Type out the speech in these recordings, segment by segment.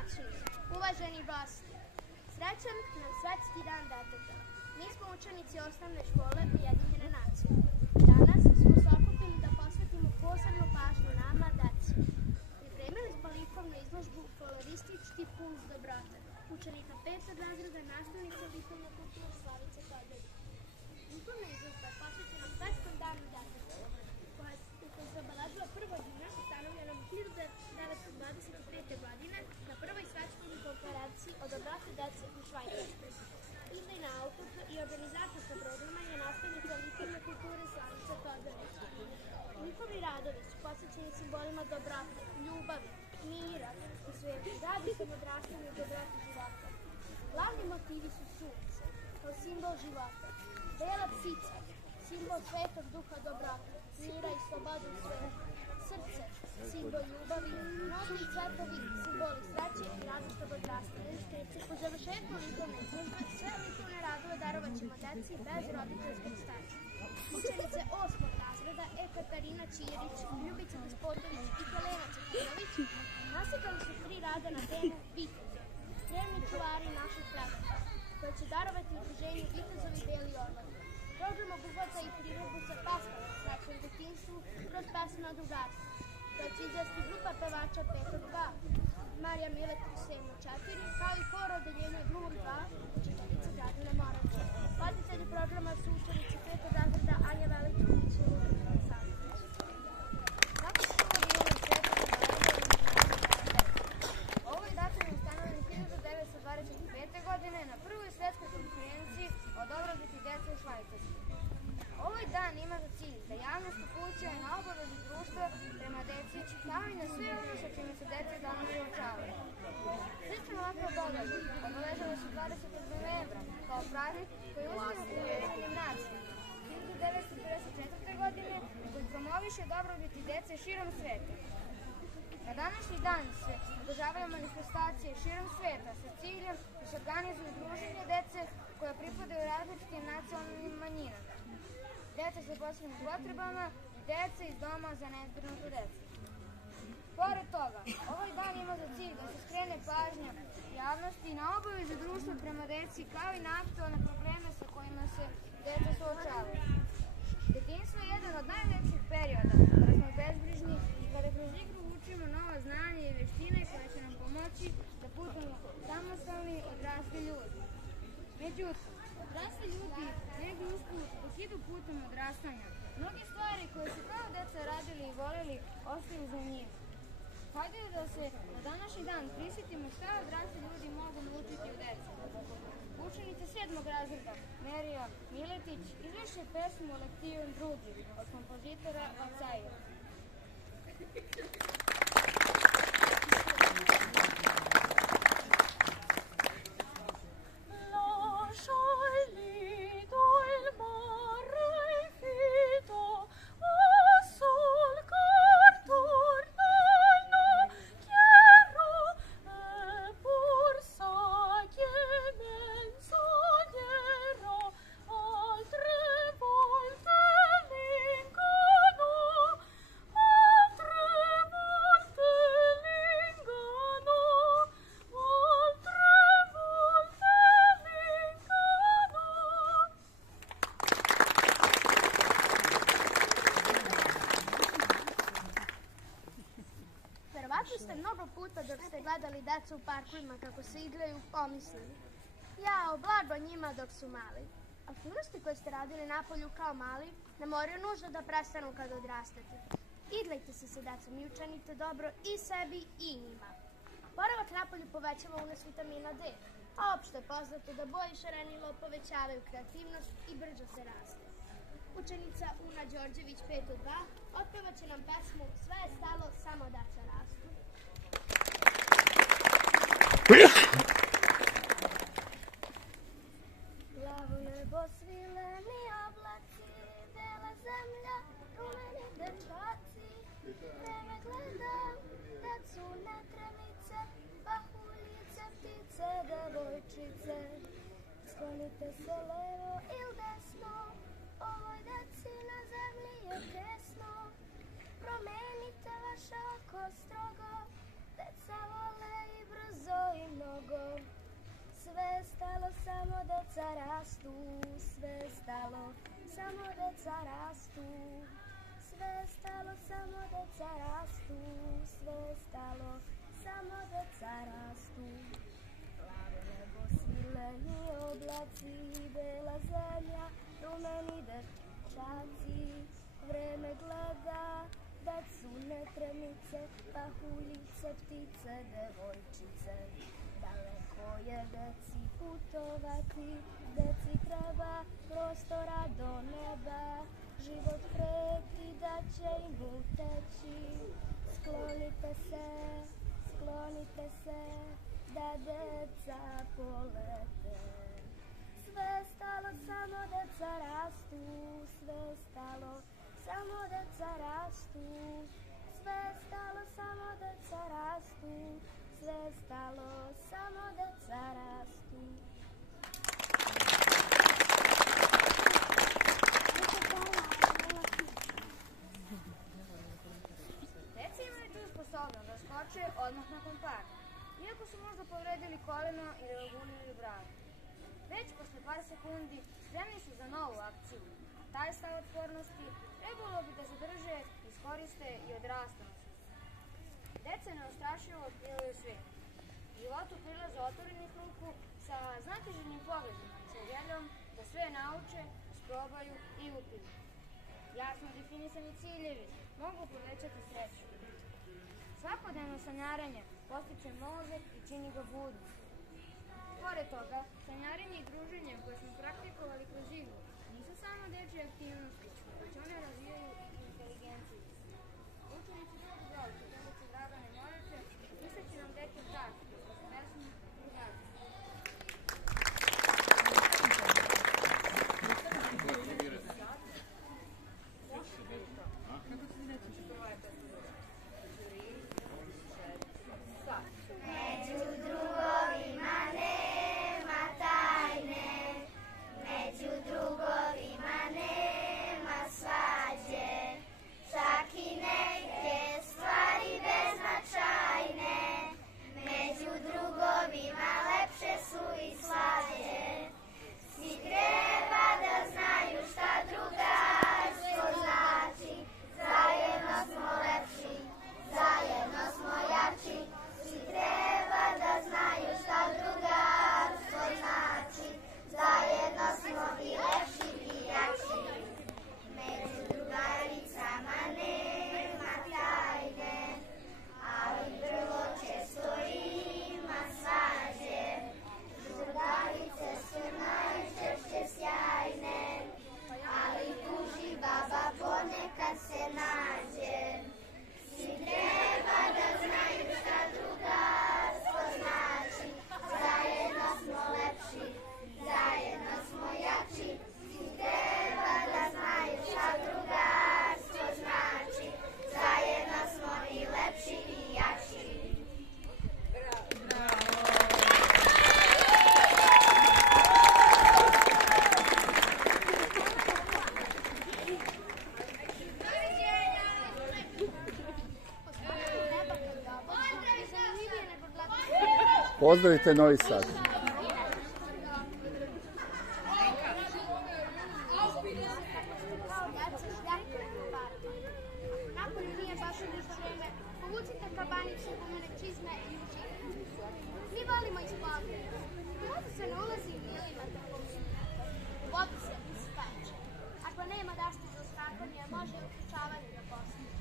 domaćini, uvaženi gosti, srećan nam Svetski dan deteta. Mi smo učenici osnovne škole Ujedinjene nacije. Danas smo se okupili da posvetimo posebnu pažnju nama, deci. Pripremili smo likovnu izložbu Koloristički puls dobrote, učenika 5. razreda nastavnika likovne kulture Slavice Kodović. Likovna izložba je posvećena Svetskom danu deteta, koja se obeležila 1. juna ustanovljenom 1925. godine na prvoj svetskoj konferenciji o dobroti dece u Švajcarskoj. Idejna autorka i organizatorka programa je nastavnica likovne kulture Slavica Kodović. Likovni radovi su posvećeni simbolima dobrote, ljubavi, mira u svijetu, radosnom odrastanju i dobroti života. Glavni motivi su sunce, kao simbol života, bela psica, simbol svetog duha dobrote, mira i slobode u svijetu, srce, simbol ljubavi, noći i cvetovi, simboli sreće i radosnog odrastanja. Po završetku likovne izložbe sve likovne radove darovat ćemo deci bez roditeljskog staža. Učenice 8. razreda Katarina Ćirić, Ljubica Despotović i Helena Četinović naslikali su 3 rada na temu Vitezovi, drevni čuvari naših predaka, koje će darovati udruženju Vitezovi beli orlovi. Program obuhvata i priredbu sa pesmama o srećnom detinjstvu kroz pesme o drugarstvu, koje će izvesti grupa pevača 5.2, Marija Miletić 7.4, kao i hor odeljenja 2.2, učiteljica Dragana Moravča. Voditelji programa su učenici 5. razreda Anja Veličković i Luka Milisavljević. Nakon što odeljenja sveta ovoj datum je ustanovljen 1925. godine na prvoj svetskoj konferenciji o dobrobiti dece u Švajcarskoj. Ovaj dan ima za cilj da javnost upućuje na obaveze društva prema deci, kao i na sve ono sa čime se deca danas suočavaju. Slično ovakav događaj obeležava se 20. novembra kao praznik koji je usvojen u Ujedinjenim nacijama 1954. godine koji promoviše dobrobiti dece širom sveta. Na današnji dan se održavaju manifestacije širom sveta sa ciljem da se organizuju druženje dece koja pripadaju različitim nacionalnim manjinama, deca sa posebnim potrebama i deca iz doma za nezbrinutu decu. Pored toga, ovaj dan ima za cilj da se skrene pažnja javnosti na obaveze društva prema deci kao i na aktualne probleme sa kojima se deca suočavaju. Detinjstvo je jedan od najlepših perioda kada smo bezbrižni i kada kroz igru učimo nova znanja i veštine koje će nam pomoći da budemo samostalni odrasli ljudi. Međutim, odrasli ljudi negdje uspiju dok idu putem odrastanja. Mnoge stvari koje su kao deca radili i voleli ostaju za njima. Hajde da se na današnji dan prisjetimo šta odrasli ljudi mogu naučiti u deci. Učenice 7. razreda Merija Miletić izvešće pesmu Lektijon drugi od kompozitora Vacaja. Verovatno ste mnogo puta dok ste gledali decu u parkovima kako se igraju pomislili: jao, blago njima dok su mali. Aktivnosti koje ste radili napolju kao mali ne moraju nužno da prestanu kada odrastate. Igrajte se sa decom i učinite dobro i sebi i njima. Boravak napolju povećava unos vitamina D, a opšte je poznato da boje i šarenilo povećavaju kreativnost i brzo se raste. Učenica Una Đorđević 5.2 otpevat će nam pesmu Sve je stalo, samo deca rastu. Plavo nebo, svileni oblaci, bela zemlja, rumeni dečaci. Vreme gledam, decu netremice, pahuljice, ptice, devojčice. Sklonite se levo ili desno, ovoj deci na zemlji je tesno. Promenite vaše oko strogo, deca vole i brzo rastu, sve stalo, samo deca rastu. Sve stalo, samo deca rastu, sve stalo, samo deca rastu. Plavo nebo, svileni oblaci, bela zemlja, rumeni dečaci. Vreme gleda, decune tremice, pahuljice, ptice, devojčice. Daleko je deci putovati, deci treba prostora do neba. Život preti da će im uteći. Sklonite se, da deca polete. Sve stalo, samo deca rastu, sve stalo, samo deca rastu. Sve stalo, samo deca rastu, sve stalo, samo deca rastu. Deca imaju tu sposobnost da skoče odmah nakon para, iako su možda povredili koleno ili ogulili bradu. Već posle par sekundi spremni su za novu akciju, a taj stav otpornosti trebalo bi da zadrže, iskoriste i odrastu na svijetu. Deca neustrašivo otkrivaju svijet. Životu prilaze otvorenih ruku sa znatiželjnim pogledima i sa željom da sve nauče, isprobaju i upiju. Jasno definisani ciljevi mogu povećati sreću. Svakodnevno sanjaranje postiče mozak i čini ga budnim. Pored toga, sanjarenje i druženje koje smo praktikovali kroz igru nisu samo dečje aktivnosti, već one razvijaju inteligenciju. Učenici drugog zauka, Delice Dragane Morače, opisat će nam dečje ptake, kroz pesmu Drugačije. Među drugovima nema tajne, među drugovima nema svađe, čak i neke stvari beznačajne, među drugovima lepše su i slađe. Svi treba da znaju šta drugarstvo znači, zajedno smo lepši, zajedno smo jači. Svi treba da znaju šta drugarstvo znači, zajedno smo i lepši i jači. Među drugaricama nema tajne, ali vrlo često ima svađe. Drugarice su najčešće sjajne, ali tuži baba ponekad se nađe. Svi treba da znaju šta drugarstvo znači, zajedno smo lepši, zajedno smo jači. Svi treba da znaju šta drugarstvo znači, zajedno smo i lepši i jači. Pozdravite Novi Sad. Napolju nije baš ništa vreme. Povucite kabanice, gumene čizme i učite. Mi volimo isplaviti. U vodu se ne ulazi milima tako u vodu se ispeče. Ako nema dašti za skakanje, može i uključavanje da postiže.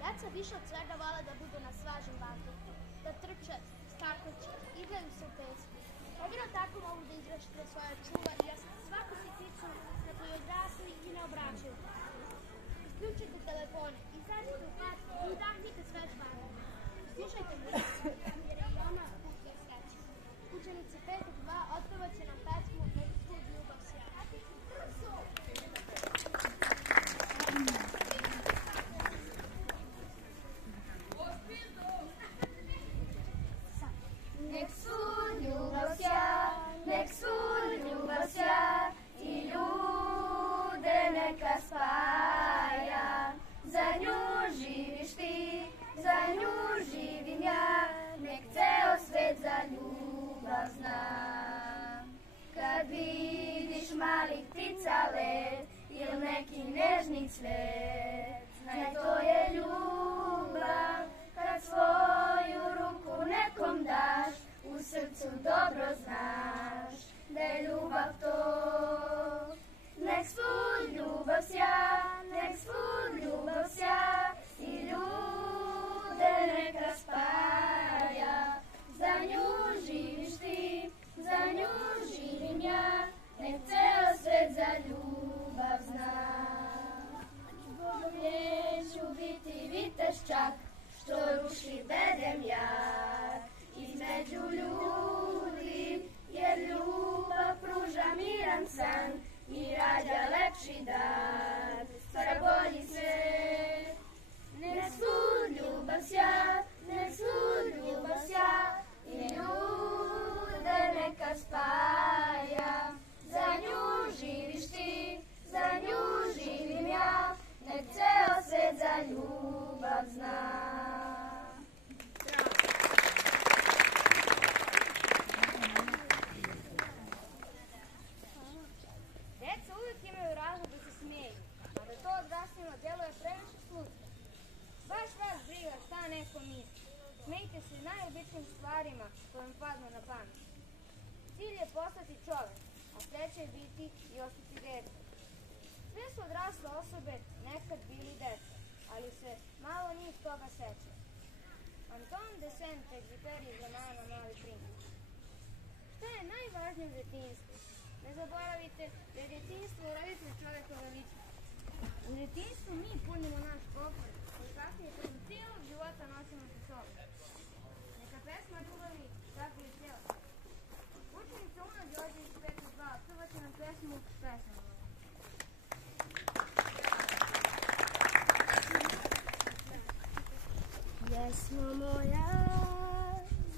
Deca više od svega vole da budu na svažem vazduhu, da trče, skakuće, igraju se u pesku. Jedino tako mogu da izrašte svoje čuva jer svaku sitnicu na koju odrasli i ne obraćaju. Isključite telefone, izađite u park i udahnite svež vazduh. Slušajte muziku, jer je i ona put do sreće. Učenici 5.2 otpevat će nam pesmu Nek sud ljubav sjaja. Nek sud ljubav sja, nek sud ljubav sja i ljude neka spaja. Za nju živiš ti, za nju živim ja, neki nežni cvet. Znaj, to je ljubav, kad svoju ruku nekom daš, u srcu dobro znaš da je ljubav to. Nek svud ljubav sja, nek svud ljubav sja, i ljude neka spaja. Za nju živiš ti, za nju živim ja, nek ceo svet za ljubav zna. Neću biti viteš čak, što ruši bedem jak, između ljudi, jer ljubav pruža miran san i rađa lepši dan, stvara bolji svet. Nek svud ljubav sja, nek svud ljubav sja, i ljude neka spaja. Za nju živiš ti, za nju živim ja, nek ceo svet za ljubav zna. Deca uvijek imaju razlog da se smijeju, a da to odraslima djeluje previše slučajno. Baš vas briga šta neko misli. Smejte se najobičnijim stvarima koje vam padnu na pamet. Cilj je postati čovek, a sreća je biti i ostati dete. Sve su odrasle osobe nekad bili deca, ali se malo njih toga seća. Antoine de Saint-Exupéry iz romana Mali princ. Šta je najvažnije u detinjstvu? Ne zaboravite da je detinjstvo roditelj čovekove ličnosti. U detinjstvu mi punimo naš kofer, koji kasnije tokom cijelog života nosimo sa sobom. Neka pesma ljubavi tako i cijela. Učenica Una Đorđević 5.2 otpevaće nam pesmu Pesama. Pjesmo moja,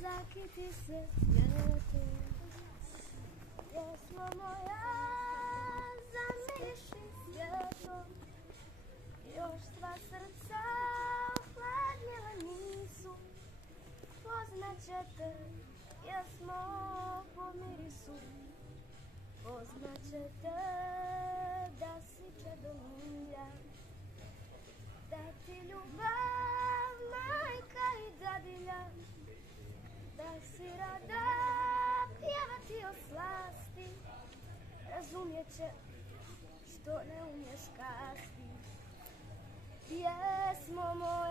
zakiti se svijetom. Pjesmo moja, zamiriši svijetom. Još sva srca ohladnjela nisu. Poznaćete, jesmo po mirisu. Poznaćete da si čedomilja, da ti ljubav majka i dadilja, da si rada pjevati o slasti, razumjeće što ne umješ kasti. Pjesmo moja